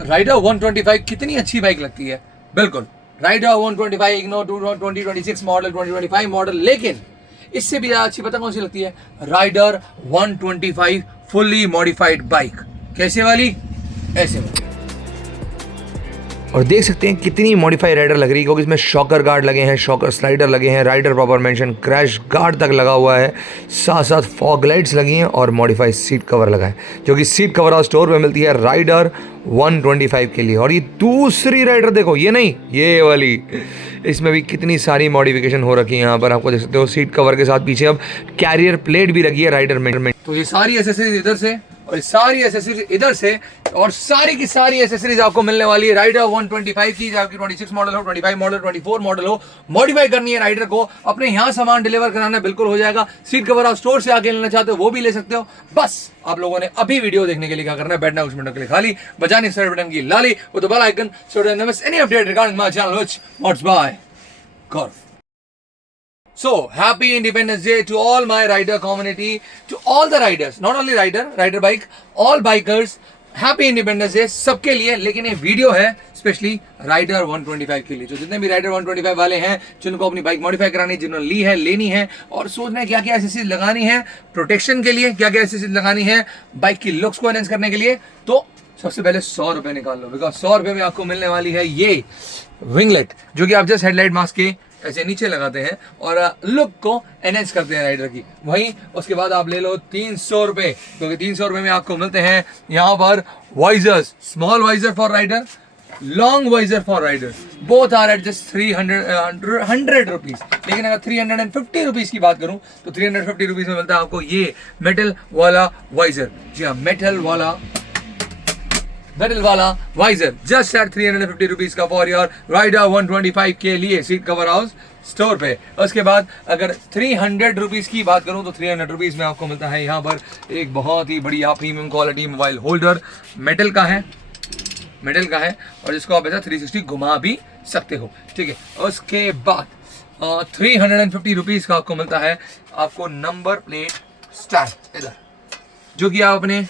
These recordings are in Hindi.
राइडर 125 कितनी अच्छी बाइक लगती है, बिल्कुल राइडर 125 इग्नो 2026 मॉडल 2025 मॉडल, लेकिन इससे भी ज़्यादा अच्छी पता कौन सी लगती है, राइडर 125 फुल्ली मॉडिफाइड बाइक। कैसे वाली? ऐसे वाली। और देख सकते हैं कितनी मॉडिफाइड राइडर लग रही है, क्योंकि इसमें शॉकर गार्ड लगे हैं, शॉकर स्लाइडर लगे हैं, Raider proper mention crash guard तक लगा हुआ है, साथ साथ फॉग लाइट्स लगी हैं और मॉडिफाइड सीट कवर लगा है, जो कि सीट कवर और स्टोर पे मिलती है राइडर 125 के लिए। और ये दूसरी राइडर देखो, ये नहीं ये वाली, इसमें भी कितनी सारी मॉडिफिकेशन हो रखी है। यहाँ पर आपको देख सकते हो सीट कवर के साथ पीछे अब कैरियर प्लेट भी लगी है राइडर में। तो ये सारी एसेसरीज इधर से और सारी एसेसरीज इधर से, और सारी की सारी एसेसरीज आपको मिलने वाली है राइडर 125 की। आपकी 26 मॉडल हो, 25 मॉडल, 24 मॉडल हो, मॉडिफाई करनी है राइडर को, अपने यहाँ सामान डिलीवर कराना बिल्कुल हो जाएगा। सीट कवर आप स्टोर से आके लेना चाहते हो वो भी ले सकते हो। बस आप लोगों ने अभी वीडियो देखने के लिए क्या करना है, बैठना कुछ मिनटों के लिए खाली, बजानी सर बटन की लाली वो तो bell icon, so don't miss any update regarding my channel which mods by Golf. So, happy Independence Day to all my rider community, to all the riders, not only rider bike, all bikers, happy independence day सबके लिए। लेकिन ये वीडियो है स्पेशली राइडर 125 के लिए, जो जितने भी राइडर 125 वाले हैं, जिनको अपनी बाइक मॉडिफाई करानी, जिन्होंने ली है, लेनी है और सोच रहे हैं क्या क्या एसेसरीज लगानी है प्रोटेक्शन के लिए, क्या क्या एसेसरीज लगानी है बाइक की लुक्स को एनहांस करने के लिए, तो सबसे पहले 100 रुपए निकाल लो, बिकॉज 100 रुपए में आपको मिलने वाली है ये विंगलेट, जो कि आप जस्ट हेडलाइट मास्क के ऐसे नीचे लगाते हैं और लुक को एनहेंस करते हैं राइडर की। वहीं उसके बाद आप ले लो 300 रुपए, क्योंकि 300 रुपए में आपको मिलते हैं यहाँ पर visors, small visor for Raider, long visor for Raider, both are at just 100 rupees. लेकिन अगर 350 रुपीज की बात करूं तो 350 रुपीज में मिलता है आपको ये मेटल वाला वाइजर। जी हाँ, मेटल वाला वाइजर जस्ट एट 350 रुपीज का फॉर योर राइडर 125 के लिए सीट कवर हाउस स्टोर पे। उसके बाद अगर 300 रुपीज की बात करूं तो 300 रुपीज में आपको मिलता है यहाँ पर एक बहुत ही बढ़िया premium quality mobile holder, metal का है और जिसको आप ऐसा 360 घुमा भी सकते हो, ठीक है। उसके बाद 350 रुपीज का आपको मिलता है आपको नंबर प्लेट स्टैंड इधर, जो कि आप अपने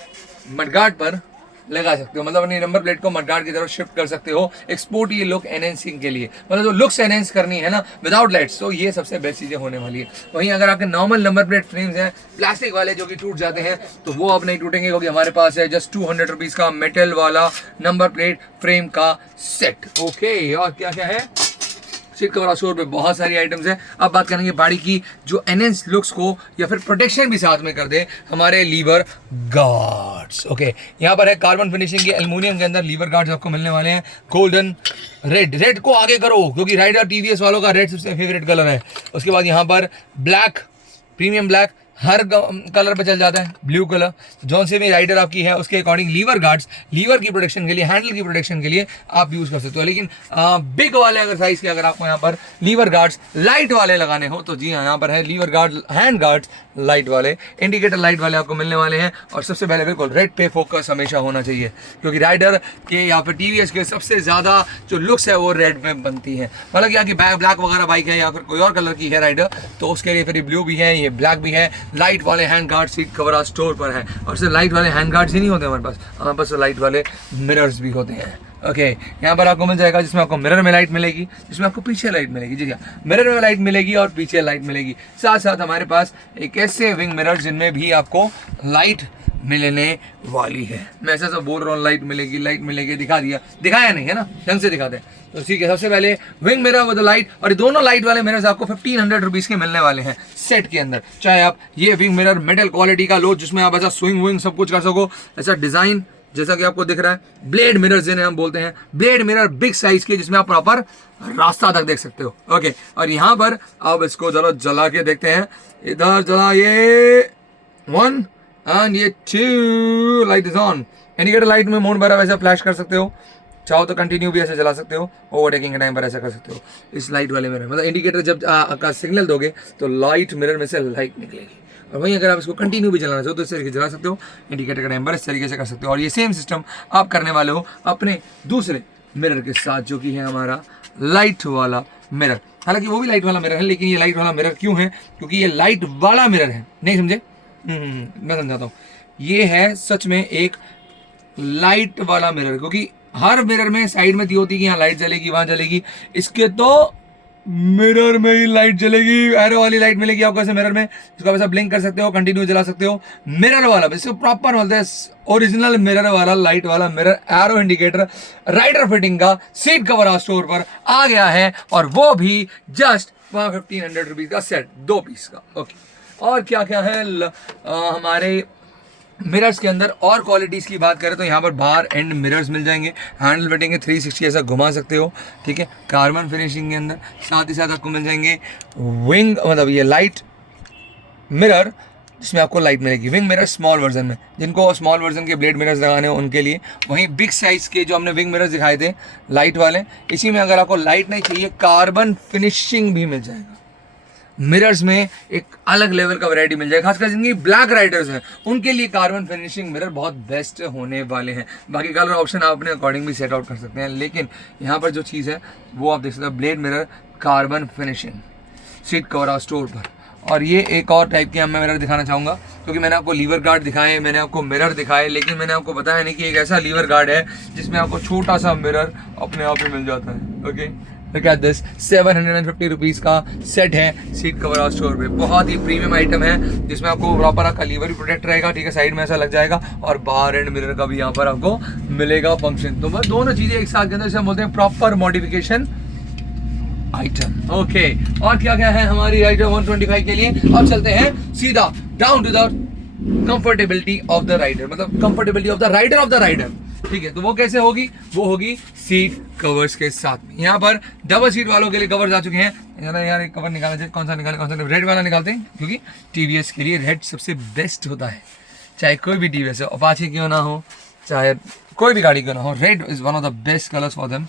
मडगार्ड पर लगा सकते हो, मतलब अपनी नंबर प्लेट को मडगार्ड की तरफ शिफ्ट कर सकते हो एक स्पोर्टी लुक एनहेंसिंग के लिए, मतलब जो लुक्स एनहेंस करनी है ना विदाउट लाइट्स, तो ये सबसे बेस्ट चीजें होने वाली है। वहीं अगर आपके नॉर्मल नंबर प्लेट फ्रेम्स हैं प्लास्टिक वाले जो कि टूट जाते हैं, तो वो आप नहीं टूटेंगे, क्योंकि हमारे पास है जस्ट 200 रुपीज का मेटल वाला नंबर प्लेट फ्रेम का सेट। ओके, और क्या क्या है सीट कवर स्टोर पे बहुत सारी आइटम्स है। अब बात करेंगे गाड़ी की जो एनहेंस लुक्स को या फिर प्रोटेक्शन भी साथ में कर दे, हमारे लीवर गार्ड्स। ओके, यहाँ पर है कार्बन फिनिशिंग के एल्युमिनियम के अंदर लीवर गार्ड्स आपको मिलने वाले हैं। गोल्डन रेड को आगे करो, क्योंकि राइडर टीवीएस वालों का रेड सबसे फेवरेट कलर है। उसके बाद यहाँ पर ब्लैक, प्रीमियम ब्लैक हर कलर पे चल जाता है, ब्लू कलर जौन से भी राइडर आपकी है उसके अकॉर्डिंग लीवर गार्ड्स, लीवर की प्रोटेक्शन के लिए, हैंडल की प्रोटेक्शन के लिए आप यूज कर सकते हो। लेकिन बिग वाले अगर साइज के अगर आपको यहाँ पर लीवर गार्ड्स लाइट वाले लगाने हो तो जी हाँ, यहाँ पर है liver guard hand guards light वाले, इंडिकेटर लाइट वाले आपको मिलने वाले हैं। और सबसे पहले बिल्कुल रेड पे फोकस हमेशा होना चाहिए, क्योंकि राइडर के या फिर टीवीएस के सबसे ज्यादा जो लुक्स है वो रेड में बनती है। मतलब क्या कि ब्लैक वगैरह बाइक है या फिर कोई और कलर की है राइडर, तो उसके लिए फिर ये ब्लू भी है, ये ब्लैक भी है। लाइट वाले hand guard seat cover store पर है, और सिर्फ लाइट वाले हैंड गार्ड्स ही नहीं होते हमारे पास लाइट वाले मिरर्स भी होते हैं। ओके, यहाँ पर आपको मिल जाएगा जिसमें आपको मिरर में लाइट मिलेगी, जिसमें आपको पीछे लाइट मिलेगी। जी हाँ, मिरर में लाइट मिलेगी और पीछे लाइट मिलेगी। साथ साथ हमारे पास एक ऐसे विंग मिरर जिनमें भी आपको लाइट मिलने वाली है। मैं ऐसा सब बोल रहा हूँ लाइट मिलेगी, दिखाया नहीं है ना, ढंग से दिखाते हैं। तो ठीक है, सबसे पहले विंग मिरर विद लाइट, और ये दोनों लाइट वाले मिरर्स आपको 1500 रुपीज के मिलने वाले हैं सेट के अंदर। चाहे आप ये विंग मिरर मेटल क्वालिटी का लो, जिसमें आप ऐसा स्विंग सब कुछ कर सको, ऐसा डिजाइन जैसा कि आपको दिख रहा है, ब्लेड मिरर जिन्हें हम बोलते हैं, ब्लेड मिरर बिग साइज के, जिसमें आप प्रॉपर रास्ता तक देख सकते हो। ओके, और यहाँ पर आप इसको जरा जला के देखते हैं, इधर जला ये 1 एंड ये 2 light is on. Indicator light में मोड भरा वैसे फ्लैश कर सकते हो, चाहो तो कंटिन्यू भी ऐसे चला सकते हो, ओवरटेकिंग के टाइम पर ऐसा कर सकते हो। इस लाइट वाले मिरर मतलब इंडिकेटर जब का सिग्नल दोगे तो लाइट मिरर में से लाइट निकलेगी, और वहीं अगर आप इसको कंटिन्यू भी चलाना चाहो तो इस तरीके से चला सकते हो, इंडिकेटर का टाइम पर इस तरीके से कर सकते हो। और ये सेम सिस्टम आप करने वाले हो अपने दूसरे मिरर के साथ, जो कि है हमारा लाइट वाला मिरर। हालांकि वो भी लाइट वाला मिरर है, लेकिन ये लाइट वाला मिरर क्यों है, क्योंकि ये लाइट वाला मिरर है। नहीं समझे? मैं समझाता हूँ। ये है सच में एक लाइट वाला मिरर, क्योंकि हर मिरर में साइड में दी होती है कि यहाँ लाइट जलेगी, वहां जलेगी, इसके तो मिरर में ही लाइट जलेगी, एरो वाली लाइट मिलेगी आपको ऐसे मिरर में, इसको आप ऐसा ब्लिंक कर सकते हो, कंटिन्यू जला सकते हो। मिरर वाला इसको प्रॉपर बोलते हैं ओरिजिनल मिरर वाला लाइट वाला mirror arrow indicator Raider fitting का सीट कवर हाउस स्टोर पर आ गया है, और वो भी जस्ट 1500 रुपीज का सेट, 2 पीस का। ओके, और क्या क्या है हमारे मिरर्स के अंदर और क्वालिटीज़ की बात करें तो यहाँ पर बार एंड मिरर्स मिल जाएंगे, हैंडल फिटिंग है, 360 ऐसा घुमा सकते हो, ठीक है, कार्बन फिनिशिंग के अंदर। साथ ही साथ आपको मिल जाएंगे विंग, मतलब ये लाइट मिरर जिसमें आपको लाइट मिलेगी, विंग मिरर स्मॉल वर्जन में, जिनको स्मॉल वर्जन के ब्लेड मिरर्स लगाने हो उनके लिए। वहीं बिग साइज के जो हमने विंग मिरर्स दिखाए थे लाइट वाले, इसी में अगर आपको लाइट नहीं चाहिए कार्बन फिनिशिंग भी मिल जाएगा। मिरर्स में एक अलग लेवल का वैरायटी मिल जाएगा, खासकर जिनकी ब्लैक राइडर्स हैं उनके लिए कार्बन फिनिशिंग मिरर बहुत बेस्ट होने वाले हैं। बाकी कलर ऑप्शन आप अपने अकॉर्डिंग भी सेट आउट कर सकते हैं, लेकिन यहाँ पर जो चीज़ है वो आप देख सकते हो, blade mirror carbon finishing seat cover house store पर। और ये एक और टाइप के मैं मिरर दिखाना चाहूँगा, क्योंकि मैंने आपको लीवर गार्ड दिखाए, मैंने आपको मिरर दिखाए, लेकिन मैंने आपको बताया नहीं कि एक ऐसा लीवर गार्ड है जिसमें आपको छोटा सा मिरर अपने आप ही मिल जाता है। Okay, Look at this, 750 rupees का सेट है सीट कवर हाउस स्टोर पे। बहुत ही प्रीमियम आइटम है, जिसमें आपको प्रॉपर आपका लीवर भी प्रोटेक्ट रहेगा, ठीक है, साइड में ऐसा लग जाएगा, और बार एंड मिरर का भी यहाँ पर आपको मिलेगा फंक्शन। तो बस दोनों चीज़ें एक साथ के अंदर, हम बोलते हैं प्रॉपर मॉडिफिकेशन आइटम। ओके, और क्या क्या है हमारी राइडर 125 के लिए। अब चलते हैं सीधा down to the comfortability of the Raider, मतलब कंफर्टेबिलिटी ऑफ द राइडर, ठीक है। तो वो कैसे होगी, वो होगी सीट कवर्स के साथ में। यहाँ पर डबल सीट वालों के लिए कवर्स आ चुके हैं। यार एक कवर निकालना चाहिए, कौन सा निकालें, कौन सा रेड वाला निकालते हैं, क्योंकि टीवीएस के लिए रेड सबसे बेस्ट होता है, चाहे कोई भी टीवीएस हो, अपाचे क्यों ना हो, चाहे कोई भी गाड़ी क्यों ना हो, red is one of the best colours for them.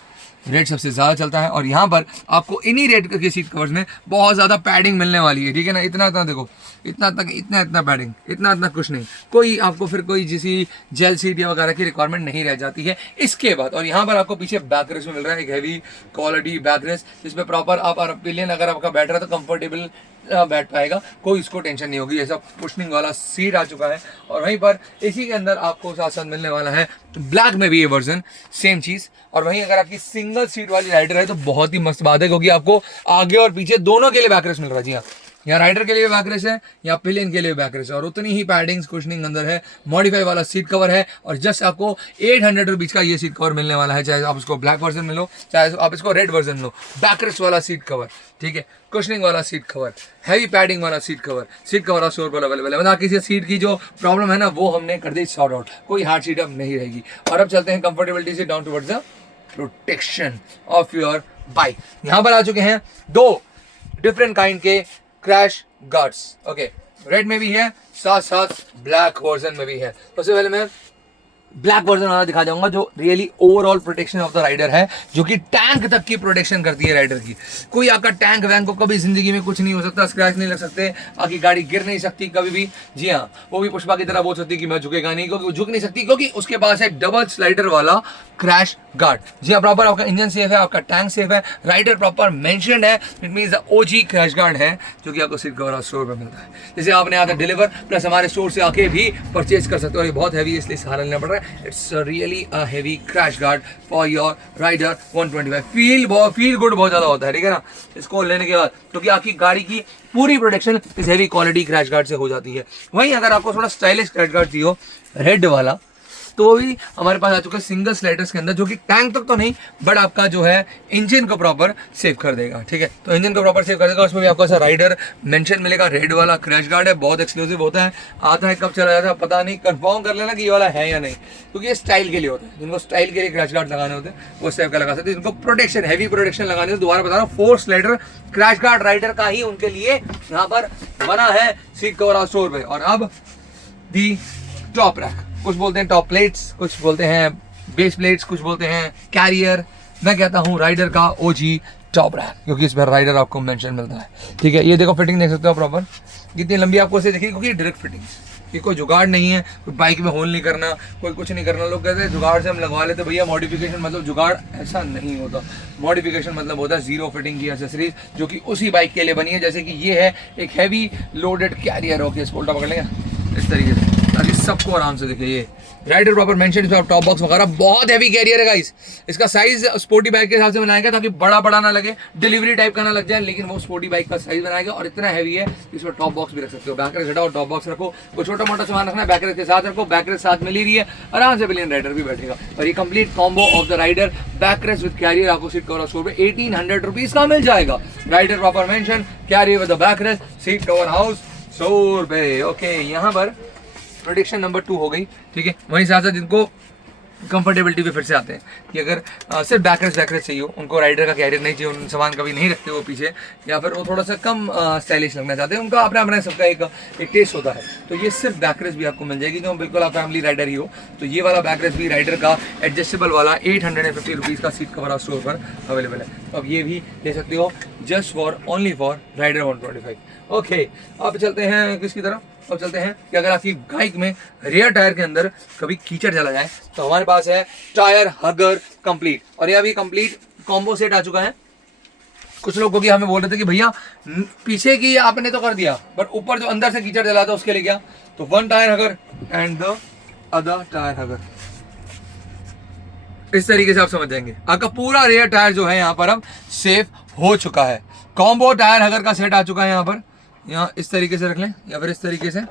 Red सबसे ज़्यादा चलता है, और यहाँ पर आपको इन्हीं रेड के सीट कवर्स में बहुत ज़्यादा पैडिंग मिलने वाली है, ठीक है ना। इतना देखो, इतना पैडिंग, इतना कुछ नहीं, कोई आपको फिर कोई जिसी जेल सीट या वगैरह की रिक्वायरमेंट नहीं रह जाती है इसके बाद। और यहाँ पर आपको पीछे बैकरेस्ट में मिल रहा है एक हैवी क्वालिटी बैकरेस्ट, जिसमें प्रॉपर आप पिलियन अगर आपका बैठ रहा है तो कंफर्टेबल बैठ पाएगा, कोई इसको टेंशन नहीं होगी। ऐसा पुशनिंग वाला सीट आ चुका है, और वहीं पर इसी के अंदर आपको साथ साथ मिलने वाला है ब्लैक में भी ये वर्जन, सेम चीज़। और वहीं अगर आपकी सिंगल सीट वाली राइडर है तो बहुत ही मस्त बात है, क्योंकि आपको आगे और पीछे दोनों के लिए बैकरेस्ट मिल रहा है। जी हाँ, यहाँ राइडर के लिए बैकरेस्ट है, या पिलियन के लिए बैकरेस्ट है, और उतनी ही पैडिंग्स कुशनिंग अंदर है। मॉडिफाई वाला सीट कवर है, और जस्ट आपको 800 रुपीज़ का ये सीट कवर मिलने वाला है, चाहे आप इसको ब्लैक वर्जन में लो, चाहे आप इसको रेड वर्जन लो। बैकरेस्ट वाला सीट कवर, ठीक है, कुशनिंग वाला सीट कवर, हैवी पैडिंग वाला सीट कवर स्टोर पर अवेलेबल है। मतलब किसी सीट की जो प्रॉब्लम है ना, वो हमने कर दी सॉर्ट आउट, कोई हार्ड सीट अब नहीं रहेगी। और अब चलते हैं कंफर्टेबिलिटी से down towards the protection of your bike. यहाँ पर आ चुके हैं 2 डिफरेंट काइंड के क्रैश गार्ड्स। ओके, रेड में भी है, साथ साथ ब्लैक वर्जन में भी है। सबसे पहले मैं ब्लैक वर्जन वाला दिखा जाऊंगा, जो really overall protection of the Raider है, जो कि टैंक तक की प्रोटेक्शन करती है राइडर की। कोई आपका टैंक वैंक को कभी जिंदगी में कुछ नहीं हो सकता, स्क्रैच नहीं लग सकते, आपकी गाड़ी गिर नहीं सकती कभी भी। जी हाँ, वो भी पुष्पा की तरह बोल सकती है कि मैं झुकेगा नहीं, क्योंकि वो झुक नहीं सकती, क्योंकि उसके पास है डबल स्लाइडर वाला क्रैश गार्ड। जी हाँ, प्रॉपर आपका इंजन सेफ है, आपका टैंक सेफ है, राइडर प्रॉपर मेंशन्ड है, it means the OG crash guard है, जो कि आपको सीट कवर स्टोर पर मिलता है। जैसे आपने यहाँ डिलीवर प्लस हमारे स्टोर से आके भी परचेज कर सकते हो। ये बहुत हैवी है, इसलिए सहारा लेना पड़ रहा है। It's really a heavy crash guard for your Raider 125। Feel good बहुत ज़्यादा होता है, ठीक है ना, इसको लेने के बाद, क्योंकि आपकी गाड़ी की पूरी प्रोटेक्शन इस हैवी क्वालिटी क्रैश गार्ड से हो जाती है। वहीं अगर आपको थोड़ा स्टाइलिश क्रैश गार्ड चाहिए रेड वाला, तो वो भी हमारे पास आ चुका है सिंगल स्लाइडर्स के अंदर, जो कि टैंक तक तो नहीं, बट आपका जो है इंजन को प्रॉपर सेव कर देगा, ठीक है। तो इंजन को प्रॉपर सेव कर देगा, उसमें भी आपको ऐसा राइडर मेंशन मिलेगा। रेड वाला क्रैश गार्ड है, बहुत एक्सक्लूसिव होता है, आता है कब चला जाता है पता नहीं, कंफर्म कर लेना कि ये वाला है या नहीं, क्योंकि ये स्टाइल के लिए होता है। जिनको स्टाइल के लिए क्रैश गार्ड लगाने होते हैं वो टाइप का लगा सकते हैं। जिनको प्रोटेक्शन, हैवी प्रोटेक्शन लगाने, दोबारा बता रहा हूँ, 4 स्लाइडर क्रैश गार्ड राइडर का ही उनके लिए यहाँ पर बना है सीट कवर स्टोर पे। और अब दी टॉप रैक, कुछ बोलते हैं टॉप प्लेट्स, कुछ बोलते हैं बेस प्लेट्स, कुछ बोलते हैं कैरियर। मैं कहता हूँ राइडर का ओजी टॉप रैक, क्योंकि इसमें राइडर आपको मेंशन मिलता है, ठीक है। ये देखो फिटिंग देख सकते हो प्रॉपर, कितनी लंबी आपको इसे देखिए, क्योंकि डायरेक्ट फिटिंग, ये कोई जुगाड़ नहीं है, कोई बाइक में होल नहीं करना, कोई कुछ नहीं करना। लोग कहते हैं जुगाड़ से हम लगवा लेते, भैया मॉडिफिकेशन मतलब जुगाड़, ऐसा नहीं होता। मॉडिफिकेशन मतलब होता है जीरो फिटिंग की एक्सेसरीज, जो कि उसी बाइक के लिए बनी है। जैसे कि ये है एक हैवी लोडेड कैरियर, ओके, इसको उल्टा पकड़ लेंगे इस तरीके से, ताकि सबको आराम से दिखे। ये राइडर प्रॉपर मेंशन, इसमें टॉप बॉक्स वगैरह, बहुत हैवी कैरियर है गाइस। इसका साइज स्पोर्टी बाइक के हिसाब से बनाया गया ताकि बड़ा ना लगे, डिलीवरी टाइप का ना लग जाए, लेकिन वो स्पोर्टी बाइक का साइज बनाया गया और इतना हैवी है इसमें टॉप बॉक्स भी रख सकते हो। बैकरेस्ट हटाओ, टॉप बॉक्स रखो, कोई छोटा मोटा सामान रखना है बैकरेस्ट के साथ रखो, बैकरेस्ट साथ मिल ही रही है, आराम से पिलियन राइडर भी बैठेगा। और ये complete combo of the Raider backrest with carrier आपको सीट कवर हाउस पे 1800 रुपीज का मिल जाएगा। Raider proper mention, carrier with the backrest, seat cover house store पे। ओके, यहाँ पर प्रेडिक्शन नंबर 2 हो गई, ठीक है। वहीं साथ साथ जिनको कंफर्टेबिलिटी पे फिर से आते हैं कि अगर सिर्फ बैकरेस्ट चाहिए हो, उनको राइडर का कैरियर नहीं चाहिए, उन सामान कभी नहीं रखते वो पीछे, या फिर वो थोड़ा सा कम स्टाइलिश लगना चाहते हैं, उनका अपना सबका एक टेस्ट होता है, तो ये सिर्फ बैकरेस्ट भी आपको मिल जाएगी जो बिल्कुल आप फैमिली राइडर ही हो। तो ये वाला बैकरेस्ट भी राइडर का एडजस्टेबल वाला 850 रुपीज़ का सीट कवर स्टोर पर अवेलेबल है। तो अब ये भी ले सकते हो just only for Raider 125। Okay, अब चलते हैं किसकी तरफ, अब चलते हैं कि अगर आपकी बाइक में रियर टायर के अंदर कभी कीचड़ चला जाए तो हमारे पास है टायर हगर कंप्लीट। और यह भी कंप्लीट कॉम्बो सेट आ चुका है। कुछ लोग भी हमें बोल रहे थे कि भैया पीछे की आपने तो कर दिया, बट ऊपर जो अंदर से कीचड़ चला था उसके लिए क्या, तो 1 tyre hugger and the other tyre hugger, इस तरीके से आप समझ जाएंगे। आपका पूरा रियर टायर जो है यहाँ पर अब सेफ हो चुका है। कॉम्बो टायर हगर का सेट आ चुका है यहाँ पर, यहाँ इस तरीके से रख लें या फिर इस तरीके से,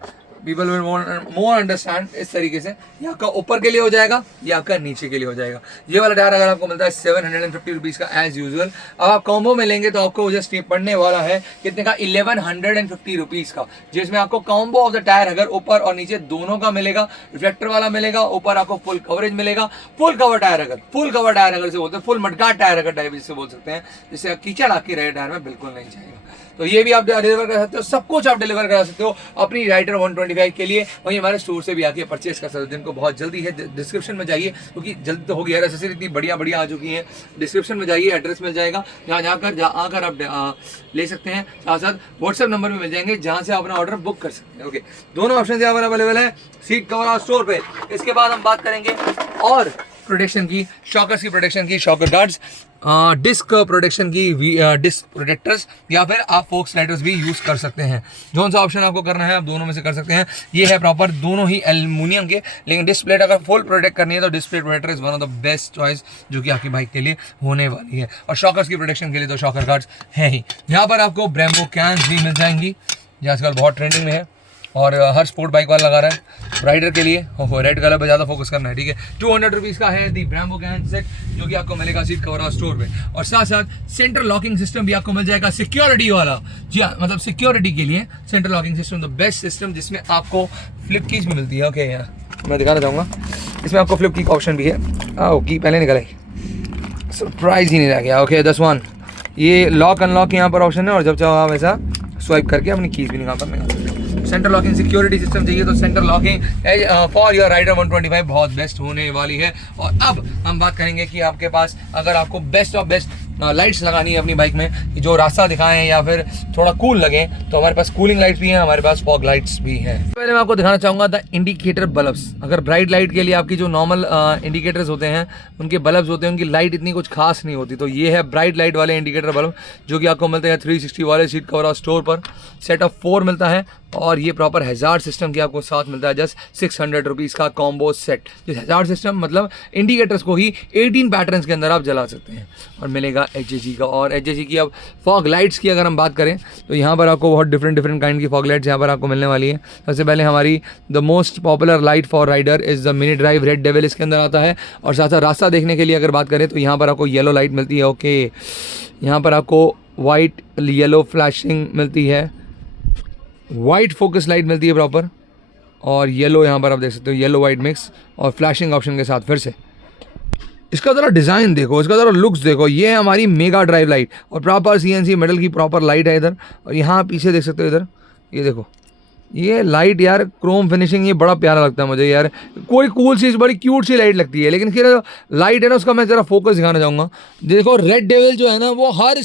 पीपल विल मोर अंडरस्टैंड। इस तरीके से ये आपका ऊपर के लिए हो जाएगा, ये आपका नीचे के लिए हो जाएगा। ये वाला टायर अगर आपको मिलता है 750 रुपीज़ का एज यूजुअल। अब आप कॉम्बो में लेंगे तो आपको जस्ट पड़ने वाला है कितने का, 1150 रुपीज़ का, जिसमें आपको कॉम्बो ऑफ द टायर अगर ऊपर और नीचे दोनों का मिलेगा, रिफ्लेक्टर वाला मिलेगा, ऊपर आपको फुल कवरेज मिलेगा, फुल कवर टायर अगर, फुल कवर टायर अगर से बोलते हैं, फुल मडगार्ड टायर अगर टाइप जिससे बोल सकते हैं, जिससे कीचड़ आपकी रहे टायर में बिल्कुल नहीं जाएगा। तो ये भी आप डिलीवर कर सकते हो, सब कुछ आप डिलीवर करा सकते हो अपनी राइडर 125 के लिए। वहीं हमारे स्टोर से भी आके परचेस कर सकते हो, जिनको बहुत जल्दी है डिस्क्रिप्शन में जाइए, क्योंकि जल्दी तो हो गया, एसेसरी इतनी बढ़िया आ चुकी हैं। डिस्क्रिप्शन में जाइए, एड्रेस मिल जाएगा, जहाँ आकर आप ले सकते हैं। साथ साथ व्हाट्सएप नंबर भी मिल जाएंगे जहाँ से आप अपना ऑर्डर बुक कर सकते हैं। ओके, दोनों ऑप्शन यहाँ पर अवेलेबल है सीट कवर स्टोर पे। इसके बाद हम बात करेंगे और प्रोटेक्शन की, शॉकर्स की प्रोटेक्शन की, शॉकर गार्ड्स, डिस्क प्रोटेक्शन की, डिस्क प्रोटेक्टर्स, या फिर आप फोक्स लाइटर्स भी यूज़ कर सकते हैं। जो सा ऑप्शन आपको करना है आप दोनों में से कर सकते हैं। ये है प्रॉपर दोनों ही एल्युमिनियम के, लेकिन डिस्क प्लेट अगर फुल प्रोटेक्ट करनी है तो disc plate protector is one of the best choice जो कि आपकी बाइक के लिए होने वाली है। और शॉकर्स की प्रोटेक्शन के लिए तो शॉकर गार्ड्स हैं ही। यहाँ पर आपको ब्रेम्बो कैन्स भी मिल जाएंगी जो आजकल बहुत ट्रेंडिंग में है और हर स्पोर्ट बाइक वाला लगा रहा है। राइडर के लिए रेड कलर पे ज़्यादा फोकस करना है, ठीक है। 200 रुपीज़ का है दी ब्रेम्बो कैन सेट जो कि आपको मिलेगा सीट कवर स्टोर पे। और साथ साथ सेंटर लॉकिंग सिस्टम भी आपको मिल जाएगा सिक्योरिटी वाला। जी हाँ, मतलब सिक्योरिटी के लिए centre locking system the best system, जिसमें आपको फ्लिप कीज भी मिलती है। ओके, यहाँ मैं दिखाना चाहूँगा, इसमें आपको फ्लिप की का ऑप्शन भी है। की पहले निकल आई, सरप्राइज ही नहीं रह गया। ओके, 10-1 ये लॉक अनलॉक यहाँ पर ऑप्शन है, और जब चाहो आप ऐसा स्वाइप करके अपनी कीज भी निकाल सकते हैं। सेंटर लॉकिंग सिक्योरिटी सिस्टम चाहिए तो centre locking for your Raider 125 बहुत बेस्ट होने वाली है। और अब हम बात करेंगे कि आपके पास अगर आपको बेस्ट ऑफ बेस्ट लाइट्स लगानी है अपनी बाइक में जो रास्ता दिखाएं या फिर थोड़ा कूल लगे, तो हमारे पास कूलिंग लाइट्स भी हैं, हमारे पास फॉग लाइट्स भी हैं। पहले मैं आपको दिखाना चाहूँगा द इंडिकेटर बल्ब्स। अगर ब्राइट लाइट के लिए आपकी जो नॉर्मल इंडिकेटर्स होते हैं, उनके बल्ब्स होते हैं, उनकी लाइट इतनी कुछ खास नहीं होती, तो ये है ब्राइट लाइट वाले इंडिकेटर बल्ब जो कि आपको मिलते हैं 360 वाले सीट कवर स्टोर पर। सेट ऑफ 4 मिलता है और ये प्रॉपर हैजार्ड सिस्टम की आपको साथ मिलता है जस्ट 600 रुपीज़ का कॉम्बो सेट। जिस हैजार्ड सिस्टम मतलब इंडिकेटर्स को ही 18 पैटर्न्स के अंदर आप जला सकते हैं। और मिलेगा HJG का। और HJG की अब फॉग लाइट्स की अगर हम बात करें तो यहाँ पर आपको बहुत डिफरेंट काइंड की फॉग लाइट्स यहाँ पर आपको मिलने वाली है। सबसे पहले हमारी the most popular light for Raider is the mini drive red devil इसके अंदर आता है। और साथ साथ रास्ता देखने के लिए अगर बात करें तो यहाँ पर आपको येलो लाइट मिलती है। ओके, यहाँ पर आपको वाइट येलो फ्लैशिंग मिलती है, वाइट फोकस लाइट मिलती है प्रॉपर, और येलो यहाँ पर आप देख सकते हो, येलो वाइट मिक्स और फ्लैशिंग ऑप्शन के साथ। फिर से इसका ज़रा डिज़ाइन देखो, इसका ज़रा लुक्स देखो। ये है हमारी मेगा ड्राइव लाइट और प्रॉपर CNC मेटल की प्रॉपर लाइट है इधर। और यहाँ पीछे देख सकते हो, इधर ये देखो, ये लाइट यार क्रोम फिनिशिंग, ये बड़ा प्यारा लगता है मुझे यार। कोई कूल सी बड़ी क्यूट सी लाइट लगती है। लेकिन फिर लाइट है ना, उसका मैं ज़रा फोकस दिखाना चाहूँगा। देखो रेड डेविल जो है ना, वो हर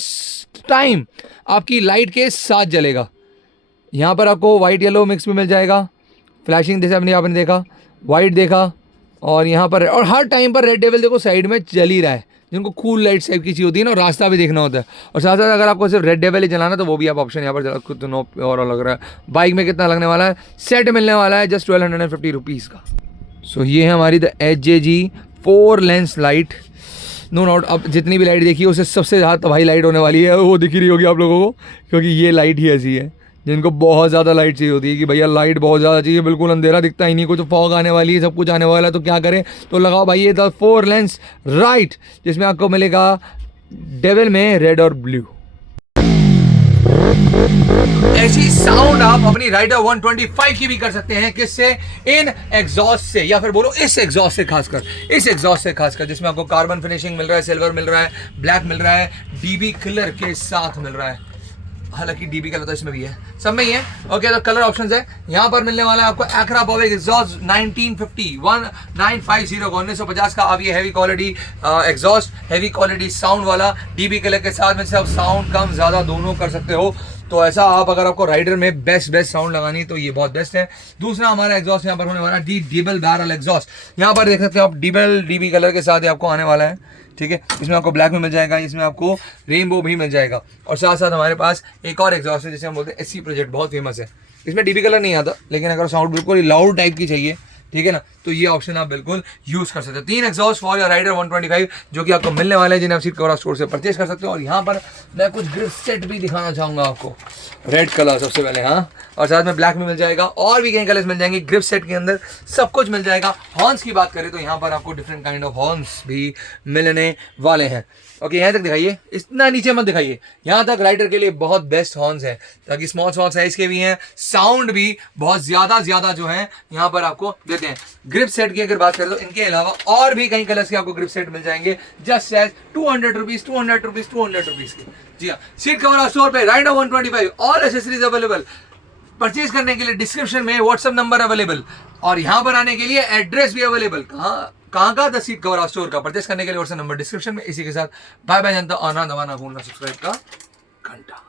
टाइम आपकी लाइट के साथ जलेगा। यहाँ पर आपको वाइट येलो मिक्स भी मिल जाएगा। फ्लैशिंग जैसे आपने देखा, वाइट देखा, और यहाँ पर और हर टाइम पर रेड डेविल देखो साइड में जल ही रहा है, जिनको कूल लाइट्स टाइप की चाहिए होती है ना, और रास्ता भी देखना होता है। और साथ साथ अगर आपको सिर्फ रेड डेविल ही चलाना तो वो भी आप ऑप्शन यहाँ पर चला खुद तो नो और लग रहा है। बाइक में कितना लगने वाला है, सेट मिलने वाला है जस्ट 1250 रुपीज़ का। सो ये है हमारी the HJG 4 lens light. No doubt अब जितनी भी लाइट देखी है उससे सबसे ज़्यादा तबाही लाइट होने वाली है, वो दिख रही होगी आप लोगों को, क्योंकि ये लाइट ही ऐसी है जिनको बहुत ज़्यादा लाइट चाहिए होती है कि भैया लाइट बहुत ज़्यादा चाहिए, बिल्कुल अंधेरा दिखता ही नहीं, कुछ फॉग आने वाली है, सब कुछ आने वाला है, तो क्या करें, तो लगाओ भाई ये द 4 लेंस राइट, जिसमें आपको मिलेगा डेविल में रेड और ब्लू। ऐसी साउंड आप अपनी राइडर 125 की भी कर सकते हैं, किससे, इन एग्जॉस्ट से, या फिर बोलो इस एग्जॉस्ट से, खासकर इस एग्जॉस्ट से खासकर, जिसमें आपको कार्बन फिनिशिंग मिल रहा है, सिल्वर मिल रहा है, ब्लैक मिल रहा है, डीबी कलर के साथ मिल रहा है। हालांकि डीबी कलर तो इसमें भी है, सब में ही है। ओके, तो कलर ऑप्शंस है यहाँ पर मिलने वाला है आपको एक्रा पॉवेक एग्जॉस्ट 1950 1950 का। अब ये heavy quality exhaust, heavy quality sound वाला डीबी कलर के साथ में से आप साउंड कम ज़्यादा दोनों कर सकते हो। तो ऐसा आप अगर आपको राइडर में बेस्ट साउंड लगानी तो ये बहुत बेस्ट है। दूसरा हमारा एग्जॉस्ट यहाँ पर होने वाला है डबल बैरल एग्जॉस्ट। यहाँ पर देख सकते हो आप डीबी कलर के साथ आपको आने वाला है, ठीक है। इसमें आपको ब्लैक में मिल जाएगा, इसमें आपको रेनबो भी मिल जाएगा। और साथ साथ हमारे पास एक और एग्जॉस्ट है जिसे हम बोलते हैं SC प्रोजेक्ट, बहुत फेमस है। इसमें डीबी कलर नहीं आता, लेकिन अगर साउंड बिल्कुल लाउड टाइप की चाहिए, ठीक है ना, तो ये ऑप्शन आप बिल्कुल यूज कर सकते हो। 3 एग्जॉस्ट फॉर योर राइडर 125 जो कि आपको मिलने वाले हैं, जिन्हें आप सीट कवर स्टोर से परचेज कर सकते हो। और यहाँ पर मैं कुछ ग्रिप सेट भी दिखाना चाहूँगा आपको, रेड कलर सबसे पहले, हाँ, और साथ में ब्लैक में मिल जाएगा, और भी कई कलर्स मिल जाएंगे। ग्रिप सेट के अंदर सब कुछ मिल जाएगा। हॉर्न्स की बात करें तो यहाँ पर आपको डिफरेंट काइंड ऑफ हॉर्न्स भी मिलने वाले हैं। ओके, यहाँ तक दिखाइए, इतना नीचे मत दिखाइए, यहाँ तक राइडर के लिए बहुत बेस्ट हॉर्न्स है, ताकि स्मॉल साइज के भी हैं, साउंड भी बहुत ज़्यादा जो है यहाँ पर आपको देते हैं। ग्रिप सेट की अगर बात करें तो इनके अलावा और भी कई कलर्स के आपको ग्रिप सेट मिल जाएंगे जस्ट एज 200 रुपीज़ के। जी हाँ, सीट कवर स्टोर पे Raider 125 all accessories available. Purchase करने के लिए डिस्क्रिप्शन में व्हाट्सएप नंबर अवेलेबल, और यहाँ पर आने के लिए एड्रेस भी अवेलेबल। कहाँ का, द सीट कवर स्टोर का। परचेज करने के लिए व्हाट्सएप नंबर डिस्क्रिप्शन में। इसी के साथ बाय बाय जनता, और ना दबाना भूलना सब्सक्राइब का घंटा।